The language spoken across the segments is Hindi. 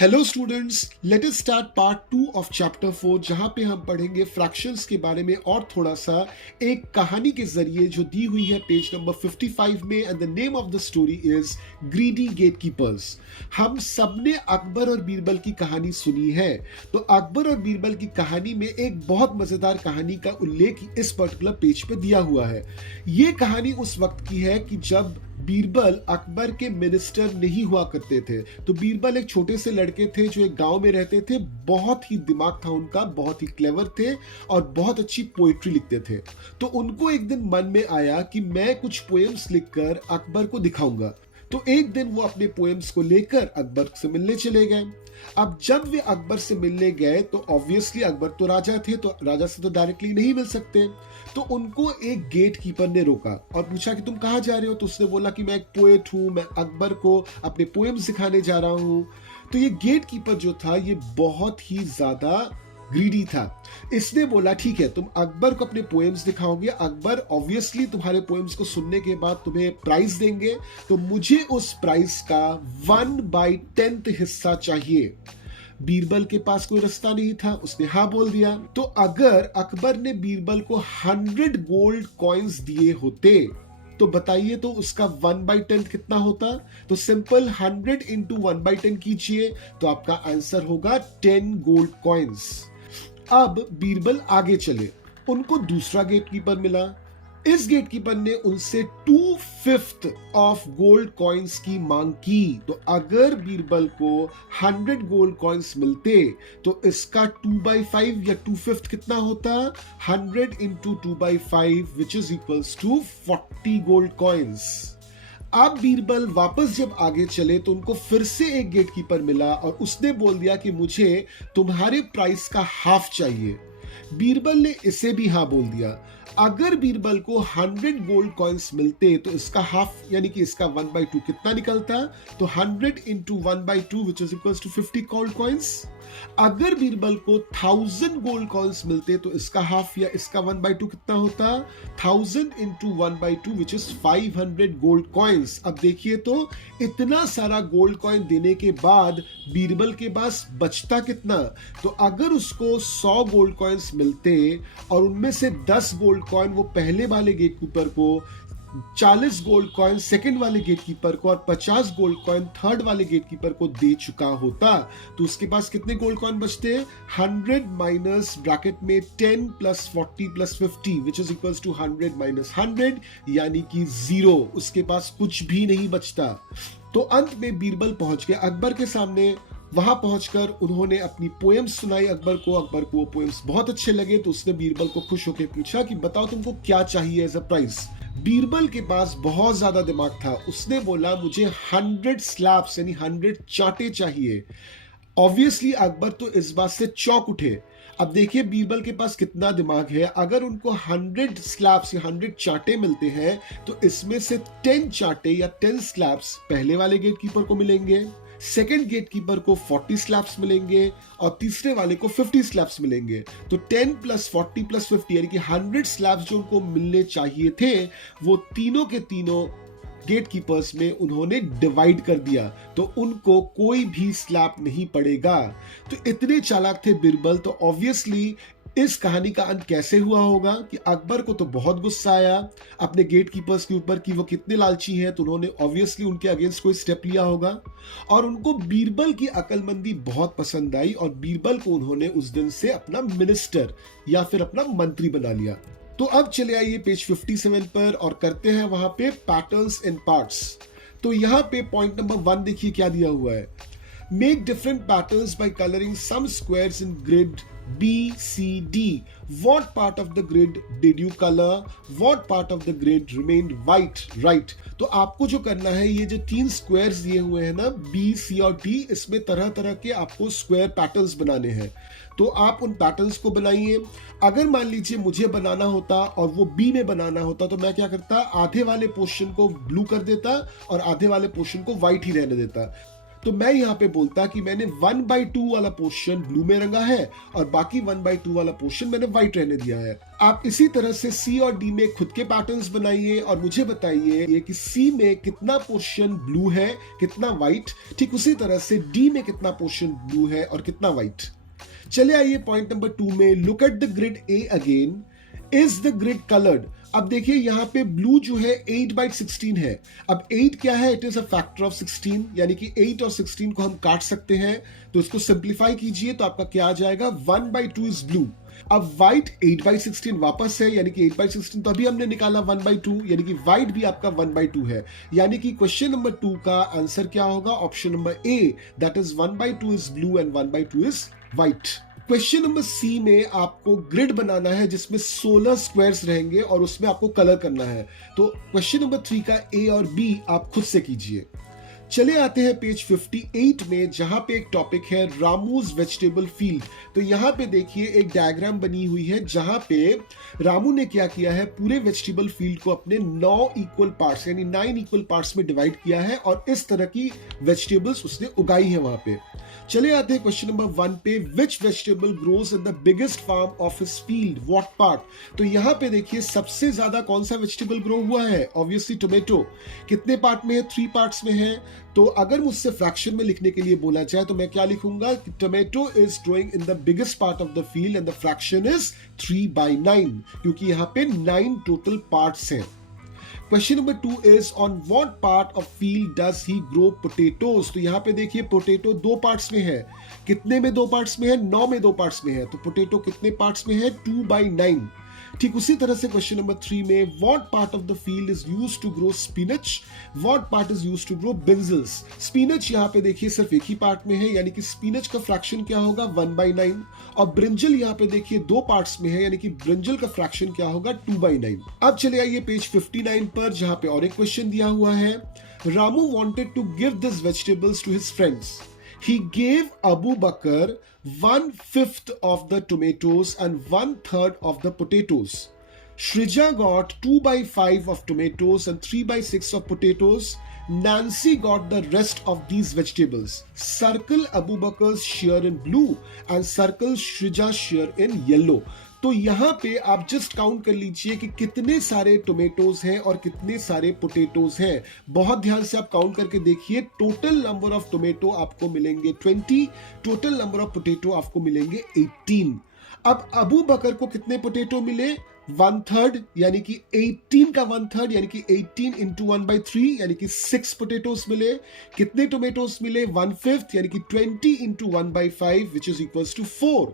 Hello students, let us start part 2 of chapter 4 जहां पे हम पढ़ेंगे फ्रैक्शंस के बारे में और थोड़ा सा एक कहानी के जरिए जो दी हुई है पेज नंबर 55 में। And the name of the story is greedy gatekeepers. हम सबने अकबर और बीरबल की कहानी सुनी है, तो अकबर और बीरबल की कहानी में एक बहुत मजेदार कहानी का उल्लेख इस पर्टिकुलर पेज पे दिया हुआ है। ये कहानी उस वक्त की है कि जब बीरबल अकबर के मिनिस्टर नहीं हुआ करते थे। तो बीरबल एक छोटे से लड़के थे जो एक गांव में रहते थे। बहुत ही दिमाग था उनका, बहुत ही क्लेवर थे और बहुत अच्छी पोएट्री लिखते थे। तो उनको एक दिन मन में आया कि मैं कुछ पोएम्स लिखकर अकबर को दिखाऊंगा। तो एक दिन वो अपने पोएम्स को लेकर अकबर से मिलने चले गए। अब जब वे अकबर से मिलने गए तो ऑब्वियसली अकबर तो राजा थे, तो राजा से तो डायरेक्टली नहीं मिल सकते। तो उनको एक गेट कीपर ने रोका और पूछा कि तुम कहाँ जा रहे हो। तो उसने बोला कि मैं एक पोएट हूँ, मैं अकबर को अपने पोएम्स सिखाने जा रहा हूँ। तो ये गेट कीपर जो था ये बहुत ही ज्यादा ग्रीडी था। इसने बोला ठीक है, तुम अकबर को अपने पोएम्स दिखाओगे, अकबर ऑब्वियसली तुम्हारे पोएम्स को सुनने के बाद तुम्हें प्राइज देंगे, तो मुझे उस प्राइज का 1/10 हिस्सा चाहिए। बीरबल के पास कोई रास्ता नहीं था, उसने हाँ बोल दिया। तो अगर अकबर ने बीरबल को 100 गोल्ड कॉइन्स दिए होते तो बताइए तो उसका 1/10 कितना होता। तो सिंपल 100 इंटू 1/10 कीजिए तो आपका आंसर होगा 10 गोल्ड कॉइन्स। अब बीरबल आगे चले, उनको दूसरा गेटकीपर मिला। इस गेटकीपर ने उनसे 2/5 ऑफ गोल्ड कॉइन्स की मांग की। तो अगर बीरबल को 100 गोल्ड कॉइन्स मिलते तो इसका 2/5 या 2/5 कितना होता। 100 into 2/5 which is equals to 40 gold coins. अब बीरबल वापस जब आगे चले तो उनको फिर से एक गेटकीपर मिला और उसने बोल दिया कि मुझे तुम्हारे प्राइस का हाफ चाहिए। बीरबल ने इसे भी हाँ बोल दिया। अगर बीरबल को 100 गोल्ड कॉइन्स मिलते तो इसका हाफ यानी कि इसका 1/2 कितना निकलता। तो 100 into 1/2 which is equals to 50 gold coins. अगर बीरबल को 1000 गोल्ड कॉइन्स मिलते तो इसका हाफ या इसका 1/2 कितना होता। 1000 into 1/2 which is 500 gold coins. अब देखिए तो इतना सारा गोल्ड कॉइन देने के बाद बीरबल के पास बचता कितना। तो अगर उसको 100 गोल्ड कॉइन्स मिलते और उनमें से 10 गोल्ड कॉइन वो पहले वाले गेटकीपर को, 40 गोल्ड कॉइन सेकंड वाले गेटकीपर को और 50 गोल्ड कॉइन थर्ड वाले गेटकीपर को दे चुका होता, तो उसके पास कितने गोल्ड कॉइन बचते। 100 माइनस ब्रैकेट में 10 plus 40 plus 50 which is equals to 100 minus 100 यानी कि 0। उसके पास कुछ भी नहीं बचता। तो अंत में बीरबल पहुंच गए अकबर के सामने। वहां पहुंचकर उन्होंने अपनी पोएम्स सुनाई अकबर को। अकबर को वो पोएम्स बहुत अच्छे लगे तो उसने बीरबल को खुश होकर पूछा कि बताओ तुमको क्या चाहिए एज अ प्राइज। बीरबल के पास बहुत ज्यादा दिमाग था, उसने बोला मुझे 100 स्लैप्स यानी 100 चांटे चाहिए। ऑब्वियसली अकबर तो इस बात से चौंक उठे। अब देखिए बीरबल के पास कितना दिमाग है। अगर उनको 100 स्लैप्स या 100 चांटे मिलते हैं तो इसमें से 10 चांटे या 10 स्लैप्स पहले वाले गेटकीपर को मिलेंगे, सेकेंड गेटकीपर को 40 स्लैप्स मिलेंगे और तीसरे वाले को 50 स्लैप्स मिलेंगे। तो 10 प्लस 40 प्लस 50 यानी कि 100 स्लैप्स जो उनको मिलने चाहिए थे वो तीनों के तीनों गेटकीपर्स में उन्होंने डिवाइड कर दिया, तो उनको कोई भी स्लैप नहीं पड़ेगा। तो इतने चालाक थे बीरबल। तो ऑब्वियसली इस कहानी का अंत कैसे हुआ होगा कि अकबर को तो बहुत गुस्सा आया अपने गेटकीपर्स के ऊपर कि वो कितने लालची हैं। तो उन्होंने ऑब्वियसली उनके अगेंस्ट कोई स्टेप लिया होगा और उनको बीरबल की अकलमंदी बहुत पसंद आई और बीरबल को उन्होंने उस दिन से अपना मिनिस्टर या फिर अपना मंत्री बना लिया। तो अब चले आइए पेज 57 पर और करते हैं वहां पे पैटर्न्स एंड पार्ट्स। तो यहाँ पे पॉइंट नंबर 1 देखिए क्या दिया हुआ है। Make different patterns by colouring some squares in grid B, C, D. What part of the grid did you color? What part of the grid remained white? Right. तो आपको जो करना है, ये जो 3 स्क्वायर्स दिए हुए हैं ना B, C और D, इसमें तरह तरह के आपको स्क्वायर पैटर्न्स बनाने हैं। तो आप उन पैटर्न्स को बनाइए। अगर मान लीजिए मुझे बनाना होता और वो B में बनाना होता तो मैं क्या करता, आधे वाले पोर्शन को ब्लू कर देता और आधे वाले पोर्शन को व्हाइट ही रहने देता। तो मैं यहाँ पे बोलता कि मैंने 1/2 वाला पोर्शन ब्लू में रंगा है और बाकी 1/2 वाला पोर्शन मैंने व्हाइट रहने दिया है। आप इसी तरह से सी और डी में खुद के पैटर्न्स बनाइए और मुझे बताइए कि सी में कितना पोर्शन ब्लू है, कितना व्हाइट। ठीक उसी तरह से डी में कितना पोर्शन ब्लू है और कितना व्हाइट। चले आइए पॉइंट नंबर 2 में, look at the grid A again. Is the grid coloured? अब देखिए यहाँ पे ब्लू जो है 8/16 है। अब 8 क्या है? It is a factor of 16, यानी कि 8 और 16 को हम काट सकते हैं। तो इसको सिंप्लीफाई कीजिए तो आपका क्या आ जाएगा? 1/2 इज ब्लू। अब व्हाइट 8/16 वापस है, यानी कि 8/16 तो अभी हमने निकाला 1/2, यानी कि व्हाइट भी आपका 1/2 है। यानी कि क्वेश्चन नंबर 2 का आंसर क्या होगा? Option number A, that is 1/2 is blue and 1/2 is white. Question number C में आपको ग्रिड बनाना है जिसमें 16 स्क्वायर्स रहेंगे और उसमें आपको कलर करना है। तो क्वेश्चन नंबर 3 का ए और बी आप खुद से कीजिए। चले आते हैं पेज 58 में, जहां पे एक टॉपिक है रामूज वेजिटेबल फील्ड। तो यहां पे देखिए एक डायग्राम बनी हुई है जहां पे रामू ने क्या किया है, पूरे वेजिटेबल फील्ड को अपने 9 इक्वल पार्ट्स यानी 9 इक्वल पार्ट्स में डिवाइड किया है और इस तरह की वेजिटेबल्स उसने उगाई है वहां पे। चले आते हैं क्वेश्चन नंबर 1 पे, which vegetable grows in the biggest farm of his field, what part? तो यहां पे देखिए सबसे ज्यादा कौन सा वेजिटेबल ग्रो हुआ है? Obviously tomato. कितने पार्ट में है? 3 पार्ट्स में है। तो अगर मुझसे फ्रैक्शन में लिखने के लिए बोला जाए तो मैं क्या लिखूंगा? Tomato is growing in the biggest part of the field and the fraction is 3/9, क्योंकि यहां पे 9 टोटल पार्ट्स हैं। Question number 2 is on what part of field does he grow potatoes? तो यहां पे देखिए पोटैटो 2 पार्ट्स में है। कितने में 2 पार्ट्स में है? 9 में 2 पार्ट्स में है। तो पोटैटो कितने पार्ट्स में है? 2/9। ठीक उसी तरह से क्वेश्चन नंबर 3 में, what part of the field is used to grow spinach? What part is used to grow brinjals? Spinach यहां पे देखिए सिर्फ एक ही पार्ट में है, यानी कि स्पिनच का फ्रैक्शन क्या होगा? 1/9। और ब्रिंजल यहां पे देखिए 2 पार्ट्स में है, यानी कि ब्रिंजल का फ्रैक्शन क्या होगा? 2/9। अब चले आइए पेज 59 पर, जहां पे और एक क्वेश्चन दिया हुआ है, Ramu wanted to give this vegetables to his friends. He gave Abu Bakr 1/5 of the tomatoes and 1/3 of the potatoes. Shrija got 2/5 of tomatoes and 3/6 of potatoes. Nancy got the rest of these vegetables. Circle Abu Bakr's share in blue and circle Shrija's share in yellow. तो यहां पे आप जस्ट काउंट कर लीजिए कि कितने सारे टोमेटोज हैं और कितने सारे पोटैटोज हैं। बहुत ध्यान से आप काउंट करके देखिए। टोटल नंबर ऑफ टोमेटो आपको मिलेंगे 20, टोटल नंबर ऑफ पोटैटो आपको मिलेंगे 18। अब अबू बकर को कितने पोटैटो मिले? 1/3, यानी कि 18 का 1/3, यानी कि 18 इंटू 1/3, यानी कि 6 पोटैटोज मिले। कितने टोमेटोज मिले? 1/5, यानी कि 20 into 1/5 which is equals to 4।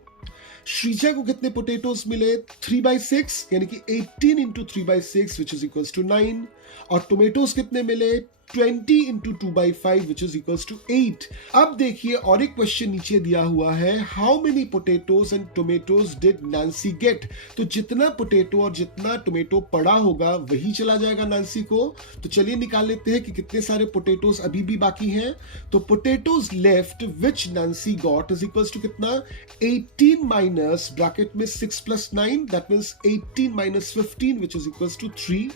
Sreeja को कितने पोटैटोज मिले? 3/6, यानी कि 18 into 3/6 which is equals to 9। और टोमेटोज कितने मिले? 20 into 2/5 which is equals to 8। अब देखिए और एक क्वेश्चन नीचे दिया हुआ है, how many potatoes and tomatoes did Nancy get? तो जितना पोटैटो और जितना टोमेटो पड़ा होगा वही चला जाएगा नैन्सी को। तो चलिए निकाल लेते हैं कि कितने सारे पोटैटोज अभी भी बाकी हैं। तो potatoes left which Nancy got is equals to कितना? 18 माइनस ब्रैकेट में 6 + 9, that means 18 minus 15 which is equals to 3।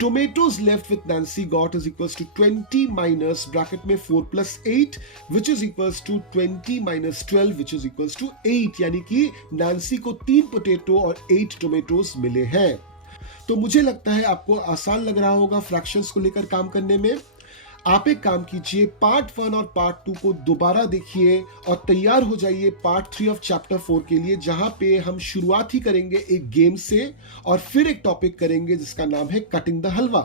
Tomatoes left with Nancy got is equals to 20 minus bracket में 4 + 8 which is equals to 20 minus 12 which is equals to 8, यानी कि नैन्सी को 3 पोटैटो और 8 टोमेटोज मिले हैं। तो मुझे लगता है आपको आसान लग रहा होगा फ्रैक्शंस को लेकर काम करने में। आप एक काम कीजिए, पार्ट 1 और पार्ट 2 को दोबारा देखिए और तैयार हो जाइए पार्ट 3 ऑफ चैप्टर 4 के लिए, जहां पे हम शुरुआत ही करेंगे एक गेम से और फिर एक टॉपिक करेंगे जिसका नाम है कटिंग द हलवा।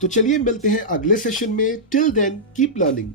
तो चलिए मिलते हैं अगले सेशन में। Till then keep learning.